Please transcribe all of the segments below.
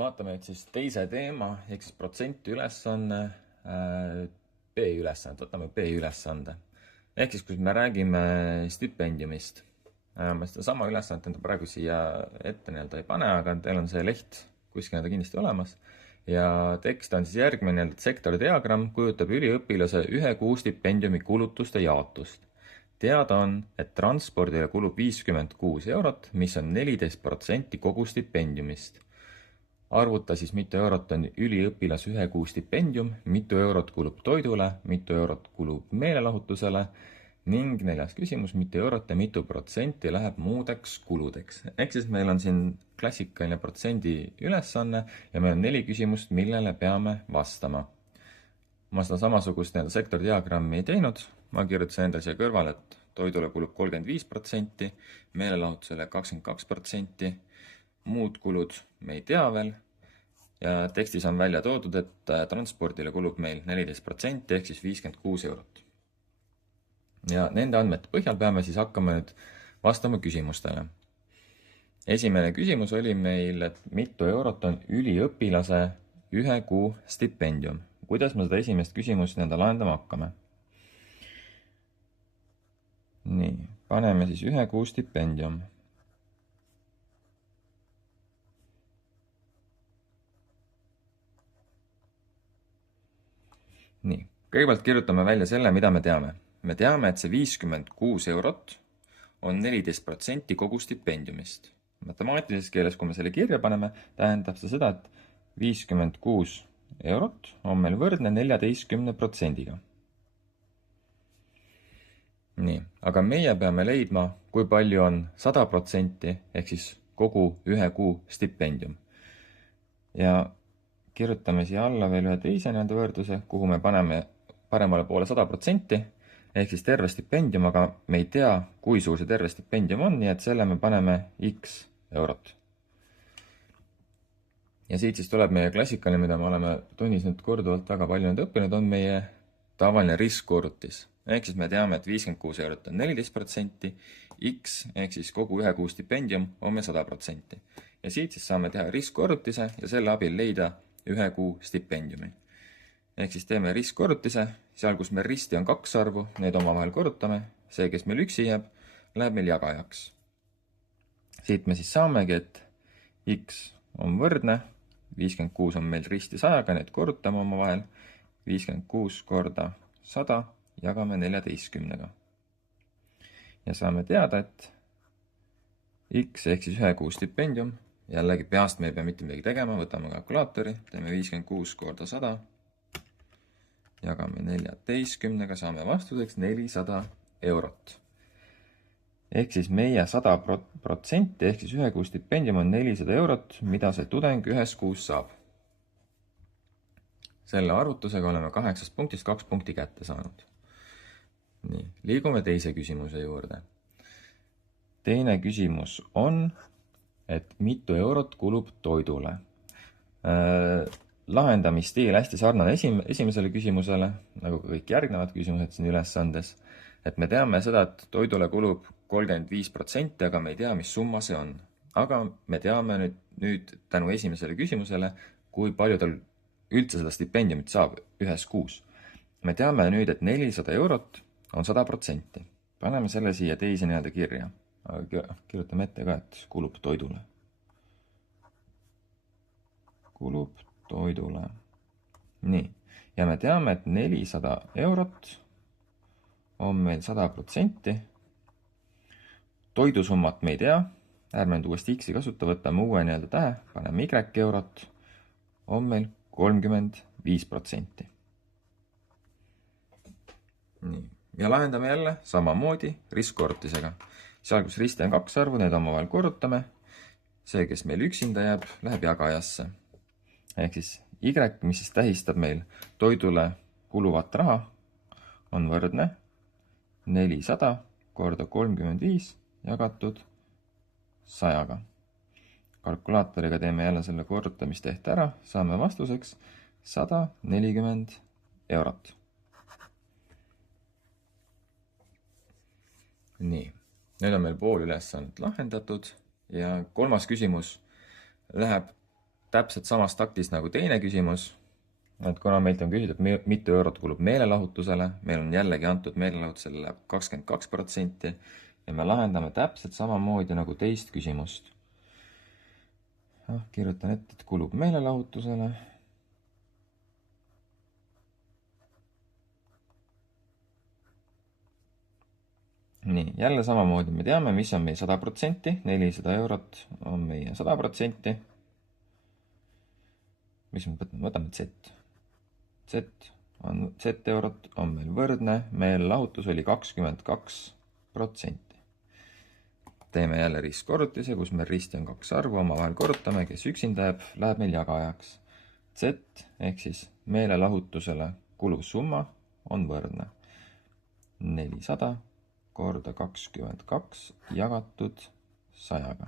Vaatame nüüd siis teise teema, ehk siis protsentülesanne, B-ülesand, võtame B-ülesande. Ehk siis, kui me räägime stipendiumist, ma seda sama ülesannet enda praegu siia ette ei pane, aga teil on see leht kuskil kindlasti olemas. Ja tekst on siis järgmine, sektori diagramm kujutab üliõpilase 1 kuu stipendiumi kulutuste jaotust. Teada on, et transpordile kulub 56 eurot, mis on 14% kogu stipendiumist. Arvuta siis, mitu eurot on üliõpilase 1 kuu stipendium, mitu eurot kulub toidule, mitu eurot kulub meelelahutusele ning 4. küsimus, mitu eurot ja mitu protsenti läheb muudeks kuludeks. Ehk siis meil on siin klassikaline protsendi ülesanne ja meil on 4 küsimust, millele peame vastama. Ma seda samasugust sektori diagrammi ei teinud, ma kirjutasin endale siia kõrvale, et toidule kulub 35%, meelelahutusele 22%, muud kulud me ei tea veel ja tekstis on välja toodud, et transpordile kulub meil 14% ehk siis 56 eurot. Ja nende andmete põhjal peame siis hakkama nüüd vastama küsimustele. Esimene küsimus oli meil, et mitu eurot on üliõpilase 1 kuu stipendium. Kuidas me seda esimest küsimust lahendama hakkame? Nii, paneme siis 1 kuu stipendium. Nii, kõigepealt kirjutame välja selle, mida me teame. Me teame, et see 56 eurot on 14% kogu stipendiumist. Matemaatilises keeles, kui me selle kirja paneme, tähendab see seda, et 56 eurot on meil võrdne 14%-ga. Nii, aga meie peame leidma, kui palju on 100% ehk siis kogu 1 kuu stipendium. Ja kirjutame siia alla veel ühe teise võrdluse, kuhu me paneme paremale poole 100% ehk siis terve stipendium, aga me ei tea, kui suur see terve stipendium on, nii et selle me paneme X eurot. Ja siit siis tuleb meie klassikaline, mida me oleme tunnis nüüd korduvalt väga palju õppinud, on meie tavaline riskkorrutis. Ehk siis me teame, et 56 eurot on 14%, X ehk siis kogu 1 kuu stipendium on meil 100%. Ja siit siis saame teha riskkorrutise ja selle abil leida 1 kuu stipendiumi. Ehk siis teeme riskkorrutise, seal kus meil risti on 2 arvu, need omavahel korrutame, see, kes meil üksi jääb, läheb meil jagajaks. Siit me siis saamegi, et X on võrdne, 56 on meil risti 100-ga, need korrutame omavahel, 56 korda 100 jagame 14-ga. Ja saame teada, et X ehk siis 1 kuu stipendium, jällegi peast me ei pea mitte midagi tegema, võtame kalkulaatori, teeme 56 korda 100, jagame 14-ga, saame vastuseks 400 eurot. Ehk siis meie 100% ehk siis 1 kuu stipendium on 400 eurot, mida see tudeng 1 kuus saab. Selle arvutusega oleme 8 punktist 2 punkti kätte saanud. Nii, liigume teise küsimuse juurde. Teine küsimus on, et mitu eurot kulub toidule. Lahendamisstiil hästi sarnane esimesele küsimusele, nagu kõik järgnevad küsimused siin ülesandes, et me teame seda, et toidule kulub 35%, aga me ei tea, mis summa see on. Aga me teame nüüd tänu esimesele küsimusele, kui palju tal üldse seda stipendiumit saab 1 kuus. Me teame nüüd, et 400 eurot on 100%. Paneme selle siia teise kirja. Kirjutame ette ka, et kulub toidule. Kulub toidule. Nii. Ja me teame, et 400 eurot on meil 100%. Toidusummat me ei tea. Ärme nüüd uuesti X-i kasuta, võtame uue tähe, paneme Y eurot. On meil 35%. Nii. Ja lahendame jälle samamoodi riskkorrutisega. Seal, kus risti on 2 arvu, need omavahel korrutame. See, kes meil üksinda jääb, läheb jagajasse. Ehk siis Y, mis siis tähistab meil toidule kuluvat raha, on võrdne 400 korda 35 jagatud 100-ga. Kalkulaatoriga teeme jälle selle korrutamistehte ära, saame vastuseks 140 eurot. Nii, nüüd on meil pool ülesannet lahendatud ja kolmas küsimus läheb täpselt samas taktis nagu teine küsimus, et kuna meilt on küsitud, mitu eurot kulub meelelahutusele, meil on jällegi antud meelelahutusele 22% ja me lahendame täpselt samamoodi nagu teist küsimust. Kirjutan ette, et kulub meelelahutusele. Nii, jälle samamoodi me teame, mis on meil 100%, 400 eurot on meie 100%. Mis me võtame Z? Z eurot on meil võrdne, meelelahutus oli 22%. Teeme jälle ristkorrutise, kus meil risti on kaks arvu, omavahel korrutame, kes üksinda jääb, läheb meil jagajaks. Z ehk siis meelelahutusele kuluv summa on võrdne 400 korda 22 jagatud 100-ga.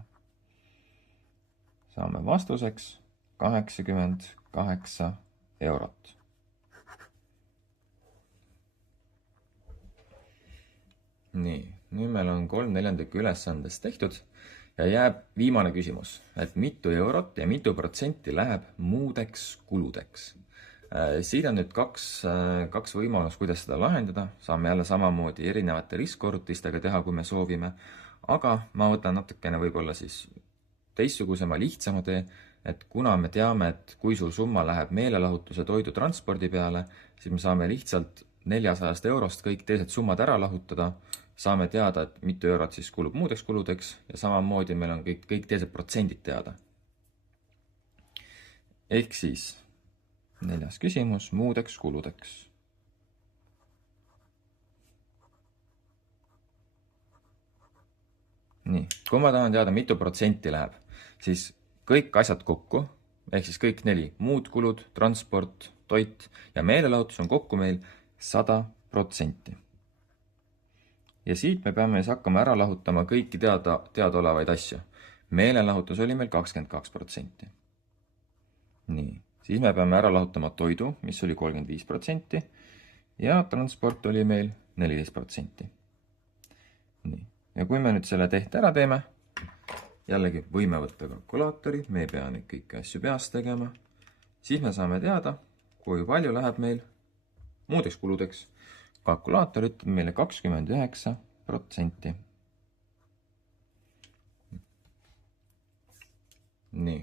Saame vastuseks 88 eurot. Nii, nüüd meil on 3/4 ülesandest tehtud ja jääb viimane küsimus, et mitu eurot ja mitu protsenti läheb muudeks kuludeks. Siin on nüüd kaks võimalust, kuidas seda lahendada. Saame jälle samamoodi erinevate ristkorrutistega teha, kui me soovime, aga ma võtan natukene võib-olla siis teistsugusema, lihtsama tee, et kuna me teame, et kui suur summa läheb meelelahutuse toidu transpordi peale, siis me saame lihtsalt 400 eurost kõik teised summad ära lahutada, saame teada, et mitu eurot siis kulub muudeks kuludeks ja samamoodi meil on kõik teised protsendid teada. Ehk siis 4. küsimus muudeks kuludeks. Nii, kui ma tahan teada, mitu protsenti läheb, siis kõik asjad kokku, ehk siis kõik 4, muud kulud, transport, toit ja meelelahutus on kokku meil 100%. Ja siit me peame siis hakkama ära lahutama kõiki teadaolevaid asju. Meelelahutus oli meil 22%. Nii, siis me peame ära lahutama toidu, mis oli 35% ja transport oli meil 14%. Nii, ja kui me nüüd selle tehte ära teeme, jällegi võime võtta kalkulaatori, me ei pea neid kõiki asju peast tegema, siis me saame teada, kui palju läheb meil muudeks kuludeks. Kalkulaator ütleb meile 29%. Nii,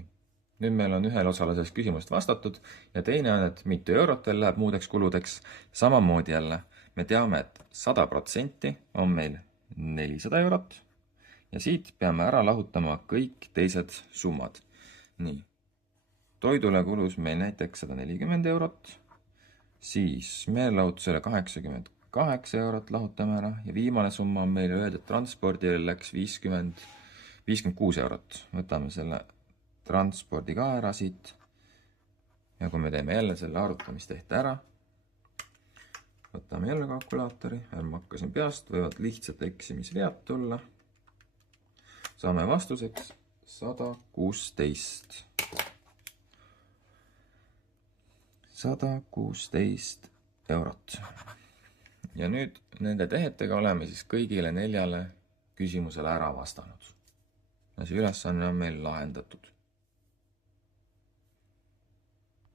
nüüd meil on ühel osale sellest küsimust vastatud ja teine on, et mitu eurot veel läheb muudeks kuludeks. Samamoodi jälle, me teame, et 100% on meil 400 eurot ja siit peame ära lahutama kõik teised summad. Nii, toidule kulus meil näiteks 140 eurot. Siis meelelahutusele 88 eurot lahutame ära ja viimane summa on meile öeldud, et transpordile läks 56 eurot. Võtame selle transpordi ka ära siit. Ja kui me teeme jälle selle arvutamistehte ära, võtame jälle kalkulaatori, ärme hakkasin peast, võivad lihtsalt eksimisvead tulla. Saame vastuseks 116 eurot. Ja nüüd nende tehetega oleme siis kõigile 4 küsimusele ära vastanud. Ja see ülesanne on meil lahendatud.